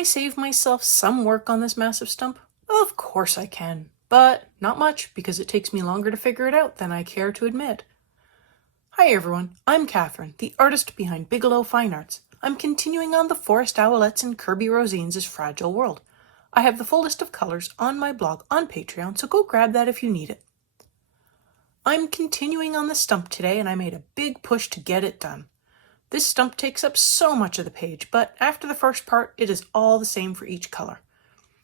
I save myself some work on this massive stump? Of course I can, but not much because it takes me longer to figure it out than I care to admit. Hi everyone, I'm Catherine, the artist behind Bigelow Fine Arts. I'm continuing on the Forest Owlets and Kirby Rosines' Fragile World. I have the full list of colors on my blog on Patreon, so go grab that if you need it. I'm continuing on the stump today, and I made a big push to get it done. This stump takes up so much of the page, but after the first part, it is all the same for each color.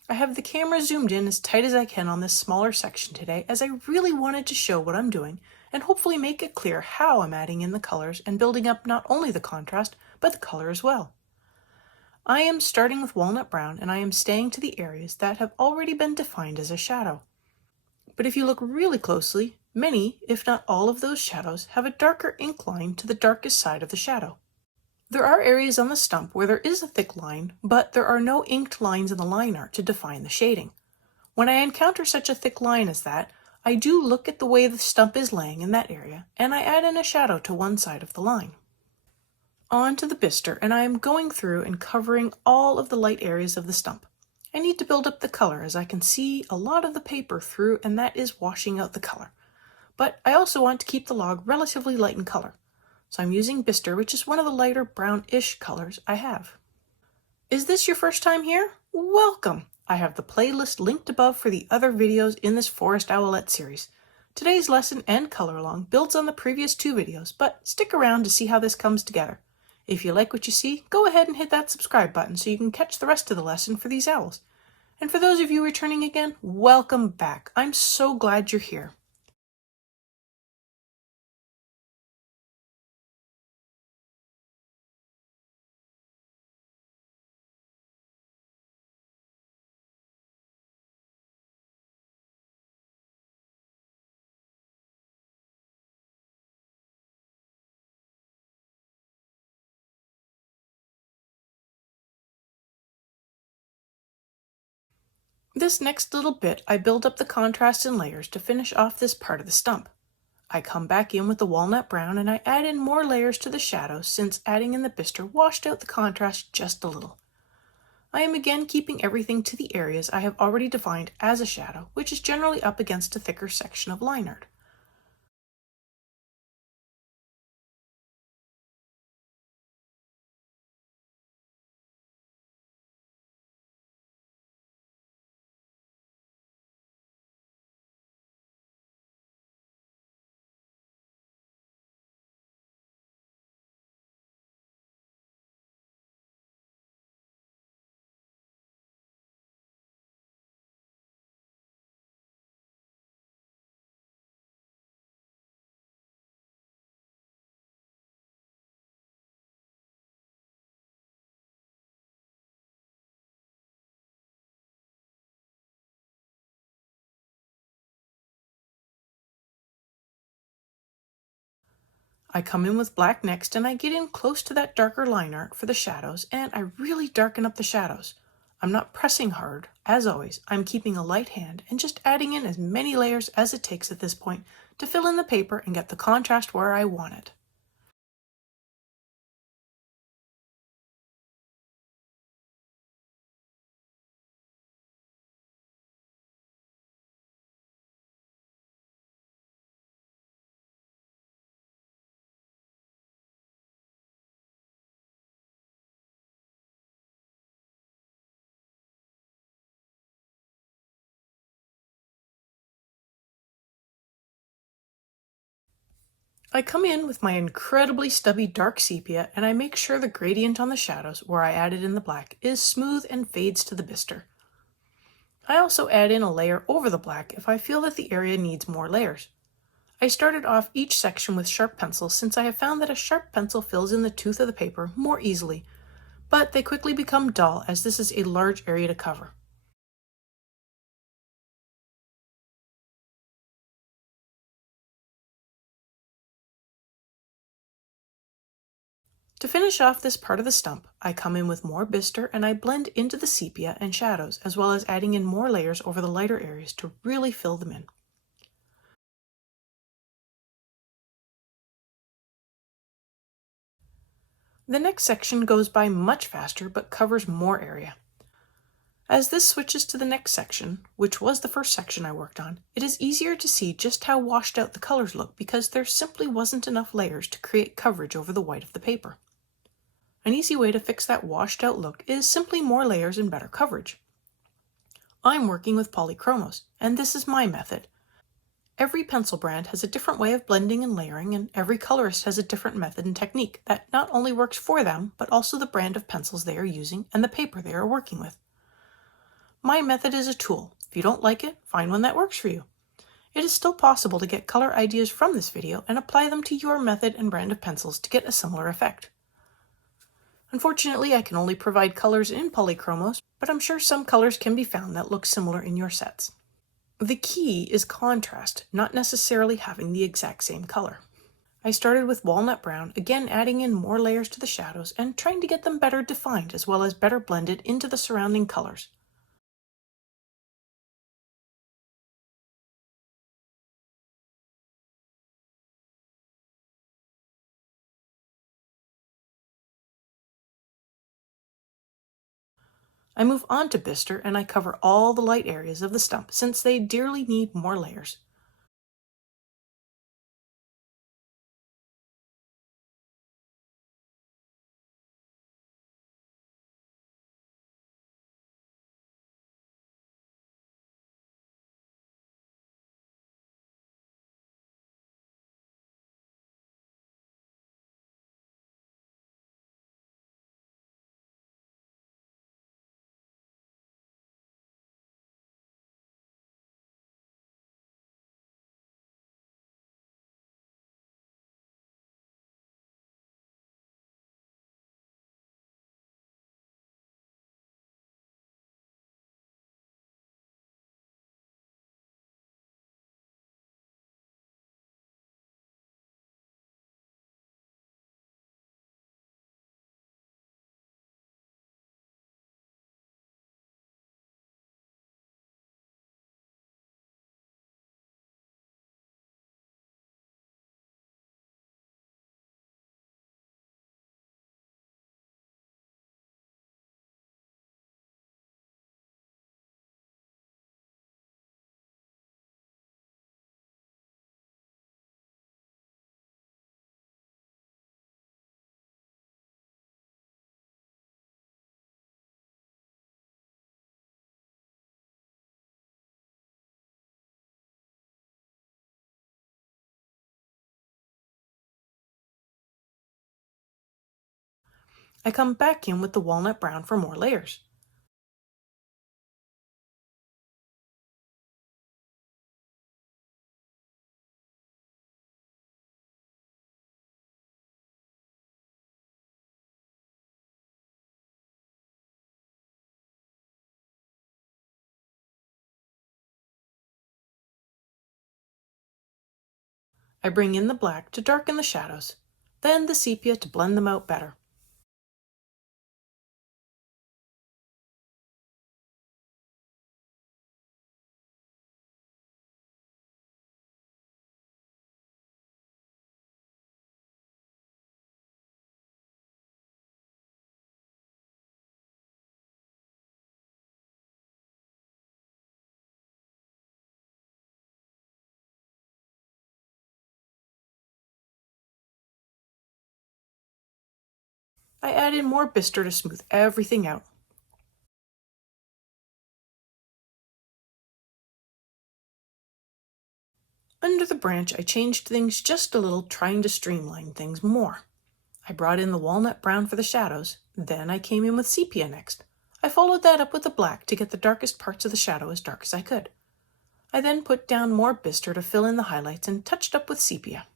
I have the camera zoomed in as tight as I can on this smaller section today, as I really wanted to show what I'm doing and hopefully make it clear how I'm adding in the colors and building up not only the contrast, but the color as well. I am starting with walnut brown, and I am staying to the areas that have already been defined as a shadow. But if you look really closely, many, if not all of those shadows have a darker ink line to the darkest side of the shadow. There are areas on the stump where there is a thick line, but there are no inked lines in the line art to define the shading. When I encounter such a thick line as that, I do look at the way the stump is laying in that area, and I add in a shadow to one side of the line. On to the Bistre, and I am going through and covering all of the light areas of the stump. I need to build up the color as I can see a lot of the paper through, and that is washing out the color. But I also want to keep the log relatively light in color. So I'm using Bistre, which is one of the lighter brownish colors I have. Is this your first time here? Welcome! I have the playlist linked above for the other videos in this Forest Owlet series. Today's lesson and color along builds on the previous two videos, but stick around to see how this comes together. If you like what you see, go ahead and hit that subscribe button so you can catch the rest of the lesson for these owls. And for those of you returning again, welcome back. I'm so glad you're here. This next little bit, I build up the contrast in layers to finish off this part of the stump. I come back in with the walnut brown and I add in more layers to the shadows since adding in the Bistre washed out the contrast just a little. I am again keeping everything to the areas I have already defined as a shadow, which is generally up against a thicker section of line art. I come in with black next and I get in close to that darker line art for the shadows, and I really darken up the shadows. I'm not pressing hard. As always, I'm keeping a light hand and just adding in as many layers as it takes at this point to fill in the paper and get the contrast where I want it. I come in with my incredibly stubby dark sepia and I make sure the gradient on the shadows where I added in the black is smooth and fades to the Bistre. I also add in a layer over the black if I feel that the area needs more layers. I started off each section with sharp pencils since I have found that a sharp pencil fills in the tooth of the paper more easily, but they quickly become dull as this is a large area to cover. To finish off this part of the stump, I come in with more Bistre and I blend into the sepia and shadows, as well as adding in more layers over the lighter areas to really fill them in. The next section goes by much faster but covers more area. As this switches to the next section, which was the first section I worked on, it is easier to see just how washed out the colors look because there simply wasn't enough layers to create coverage over the white of the paper. An easy way to fix that washed out look is simply more layers and better coverage. I'm working with Polychromos, and this is my method. Every pencil brand has a different way of blending and layering, and every colorist has a different method and technique that not only works for them, but also the brand of pencils they are using and the paper they are working with. My method is a tool. If you don't like it, find one that works for you. It is still possible to get color ideas from this video and apply them to your method and brand of pencils to get a similar effect. Unfortunately, I can only provide colors in Polychromos, but I'm sure some colors can be found that look similar in your sets. The key is contrast, not necessarily having the exact same color. I started with walnut brown, again adding in more layers to the shadows and trying to get them better defined as well as better blended into the surrounding colors. I move on to Bistre and I cover all the light areas of the stump since they dearly need more layers. I come back in with the walnut brown for more layers. I bring in the black to darken the shadows, then the sepia to blend them out better. I add in more Bistre to smooth everything out. Under the branch, I changed things just a little, trying to streamline things more. I brought in the walnut brown for the shadows, then I came in with sepia next. I followed that up with the black to get the darkest parts of the shadow as dark as I could. I then put down more Bistre to fill in the highlights and touched up with sepia.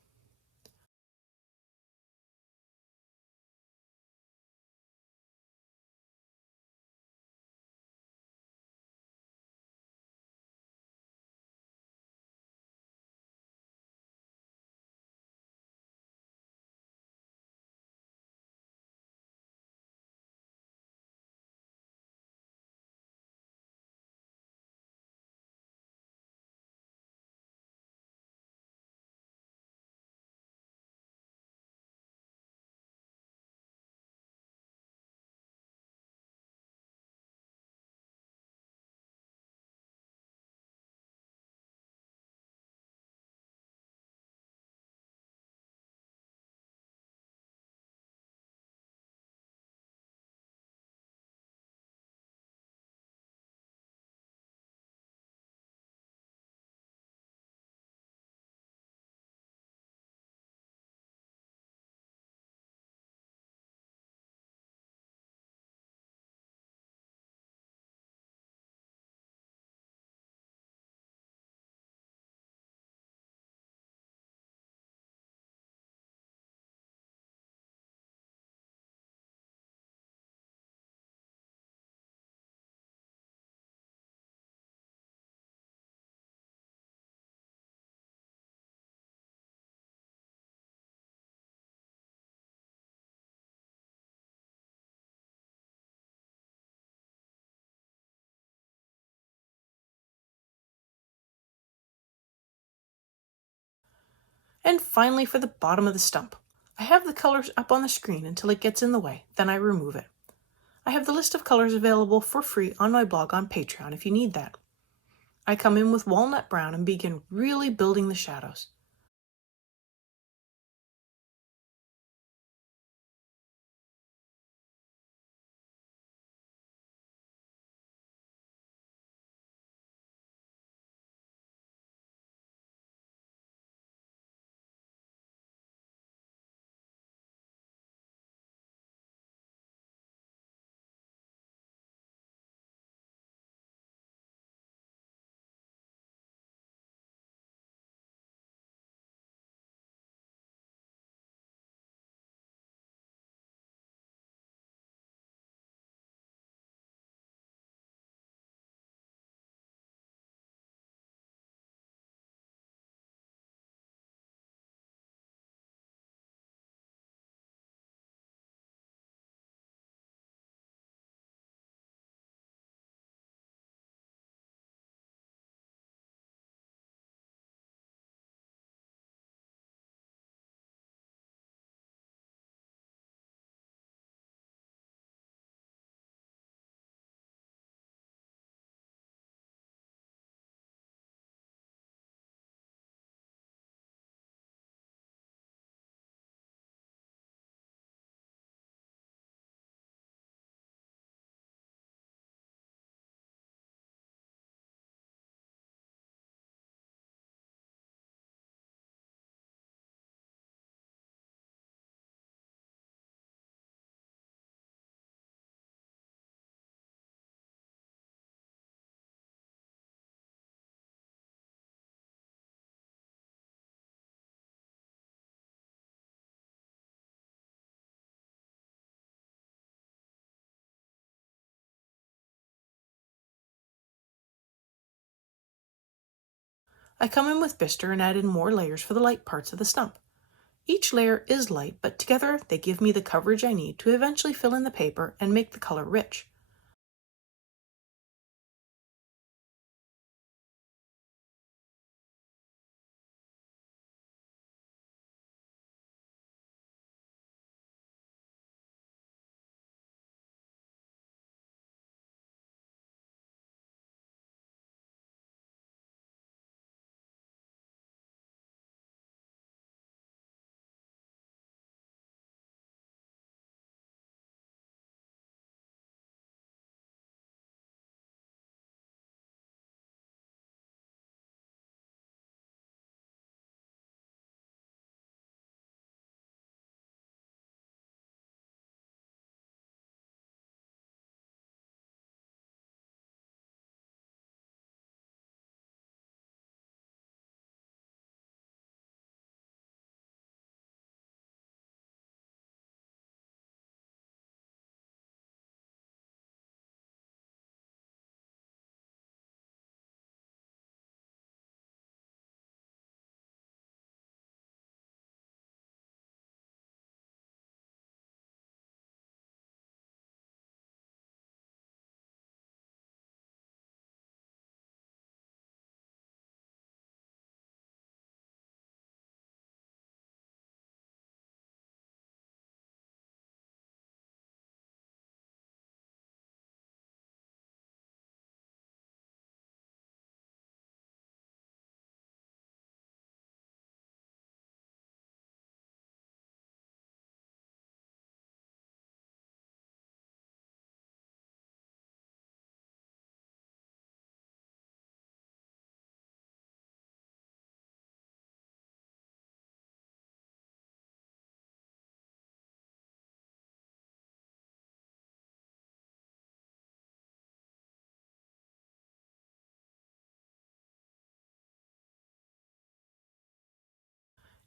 And finally for the bottom of the stump. I have the colors up on the screen until it gets in the way, then I remove it. I have the list of colors available for free on my blog on Patreon if you need that. I come in with walnut brown and begin really building the shadows. I come in with Bistre and add in more layers for the light parts of the stump. Each layer is light, but together they give me the coverage I need to eventually fill in the paper and make the color rich.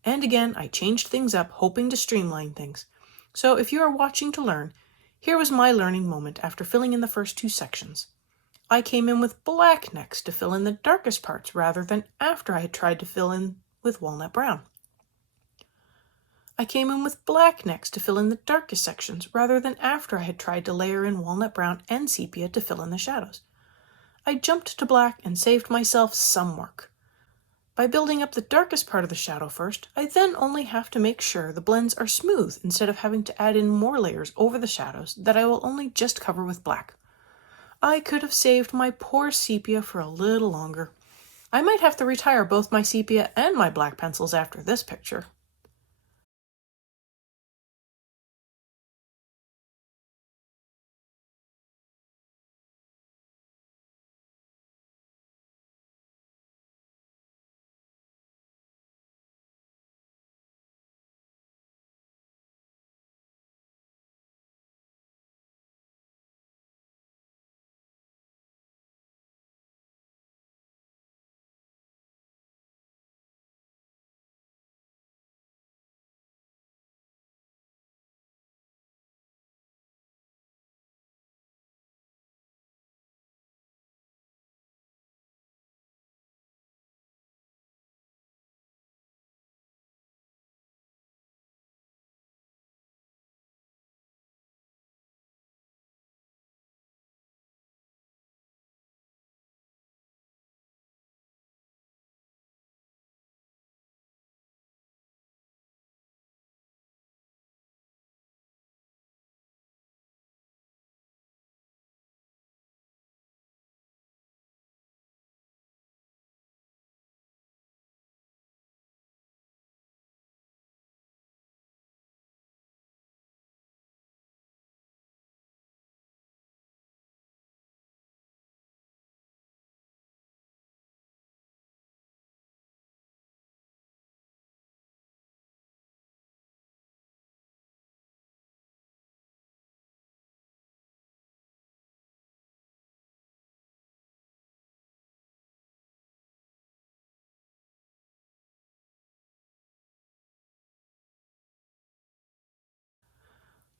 And again, I changed things up, hoping to streamline things. So if you are watching to learn, here was my learning moment after filling in the first two sections. I came in with black next to fill in the darkest parts rather than after I had tried to fill in with walnut brown. I came in with black next to fill in the darkest sections rather than after I had tried to layer in walnut brown and sepia to fill in the shadows. I jumped to black and saved myself some work. By building up the darkest part of the shadow first, I then only have to make sure the blends are smooth instead of having to add in more layers over the shadows that I will only just cover with black. I could have saved my poor sepia for a little longer. I might have to retire both my sepia and my black pencils after this picture.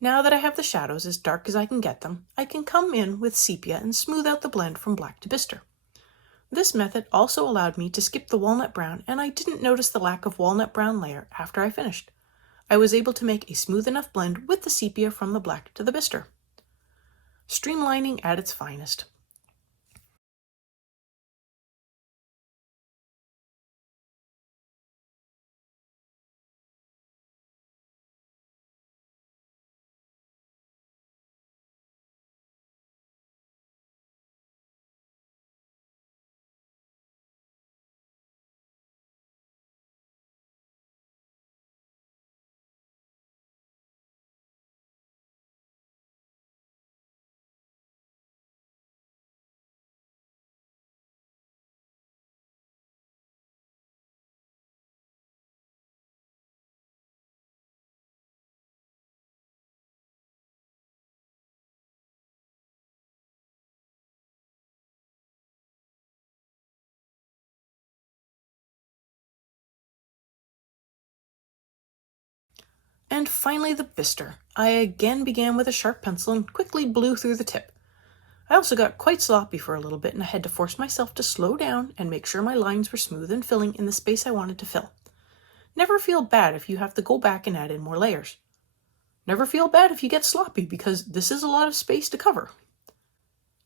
Now that I have the shadows as dark as I can get them, I can come in with sepia and smooth out the blend from black to bistre. This method also allowed me to skip the walnut brown, and I didn't notice the lack of walnut brown layer after I finished. I was able to make a smooth enough blend with the sepia from the black to the bistre. Streamlining at its finest. And finally the bistre. I again began with a sharp pencil and quickly blew through the tip. I also got quite sloppy for a little bit, and I had to force myself to slow down and make sure my lines were smooth and filling in the space I wanted to fill. Never feel bad if you have to go back and add in more layers. Never feel bad if you get sloppy, because this is a lot of space to cover.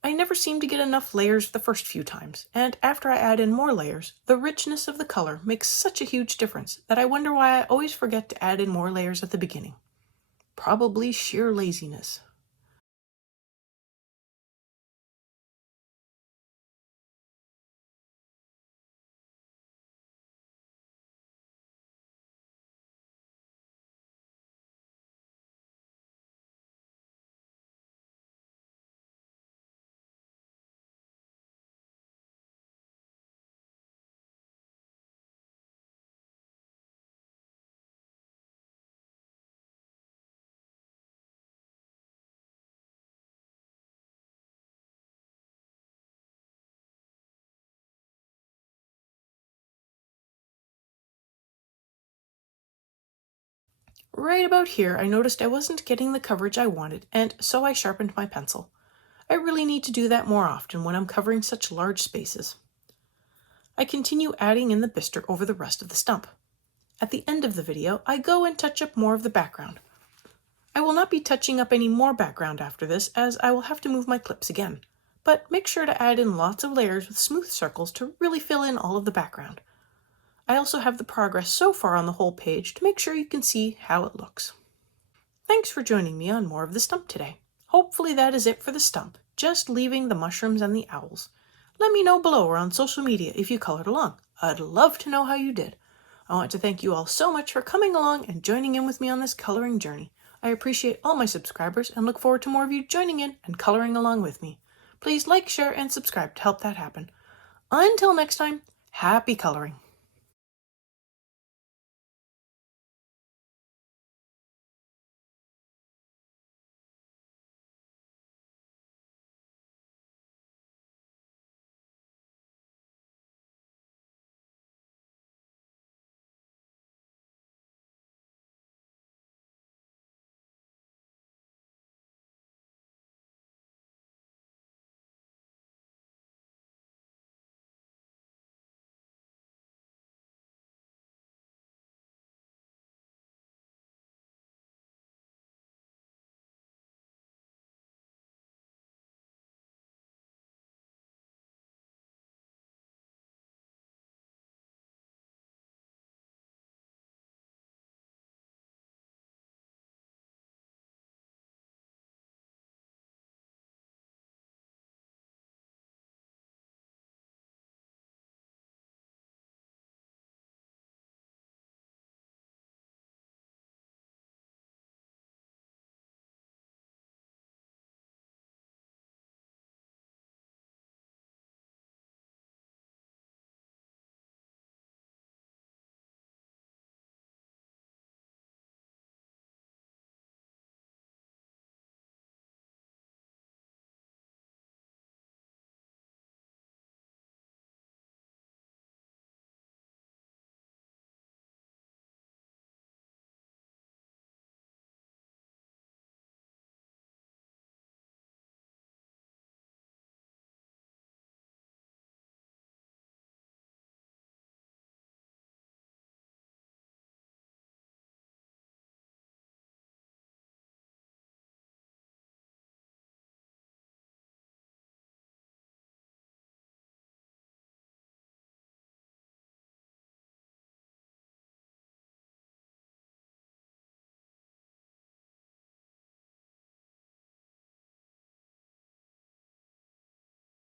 I never seem to get enough layers the first few times, and after I add in more layers, the richness of the color makes such a huge difference that I wonder why I always forget to add in more layers at the beginning. Probably sheer laziness. Right about here, I noticed I wasn't getting the coverage I wanted, and so I sharpened my pencil. I really need to do that more often when I'm covering such large spaces. I continue adding in the bistre over the rest of the stump. At the end of the video, I go and touch up more of the background. I will not be touching up any more background after this, as I will have to move my clips again, but make sure to add in lots of layers with smooth circles to really fill in all of the background. I also have the progress so far on the whole page to make sure you can see how it looks. Thanks for joining me on more of the stump today. Hopefully that is it for the stump, just leaving the mushrooms and the owls. Let me know below or on social media if you colored along. I'd love to know how you did. I want to thank you all so much for coming along and joining in with me on this coloring journey. I appreciate all my subscribers and look forward to more of you joining in and coloring along with me. Please like, share, and subscribe to help that happen. Until next time, happy coloring.